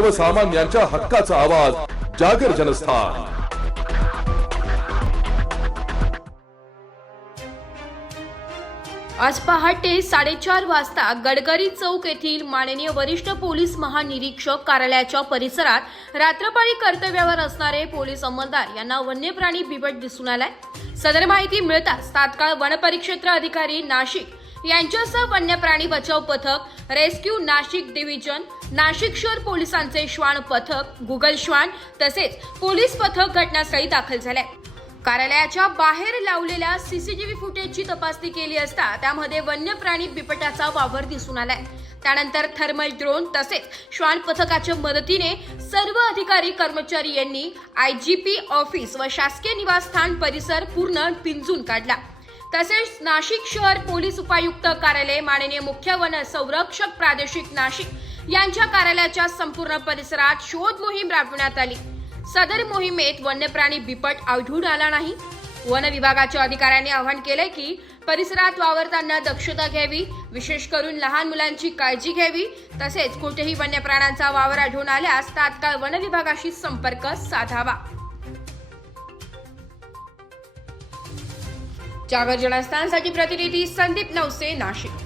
सर्वसामान्यांच्या हक्काचा आवाज जागर जनस्थान. आज पहाटे साडेचार वाजता गडकरी चौक येथील माननीय वरिष्ठ पोलीस महानिरीक्षक कार्यालयाच्या परिसरात रात्रपाळी कर्तव्यावर असणारे पोलीस अंमलदार यांना वन्य प्राणी बिबट दिसून आलाय. सदर माहिती मिळताच तात्काळ वनपरिक्षेत्र अधिकारी नाशिक यांच्यासह वन्य प्राणी बचाव पथक रेस्क्यू नाशिक डिव्हिजन नाशिक शहर पोलिसांचे श्वान पथक गुगल श्वान तसेच पोलीस पथक घटनास्थळी दाखल झाले. कार्यालयाच्या बाहेर लावलेल्या सीसीटीव्ही फुटेजची तपासणी केली असता त्यामध्ये वन्य प्राणी बिबट्याचा वावर दिसून आलाय. त्यानंतर थर्मल ड्रोन तसेच श्वान पथकाच्या मदतीने सर्व अधिकारी कर्मचारी यांनी आय जी पी ऑफिस व शासकीय निवासस्थान परिसर पूर्ण पिंजून काढला. तसेच नाशिक शहर पोलीस उपायुक्त कार्यालय माननीय मुख्य वन संरक्षक प्रादेशिक नाशिक यांच्या कार्यालयाच्या संपूर्ण परिसरात शोध मोहीम राबविण्यात आली. सदर मोहिमेत वन्यप्राणी बिपट आढळून आला नाही. वन विभागाच्या अधिकाऱ्यांनी आवाहन केलंय की परिसरात वावरताना दक्षता घ्यावी विशेष करून लहान मुलांची काळजी घ्यावी तसेच कुठेही वन्य प्राण्यांचा वावर आढळून आल्यास तात्काळ वन विभागाशी संपर्क साधावा. जागर जनस्थानसाठी प्रतिनिधी संदीप नवसे नाशिक.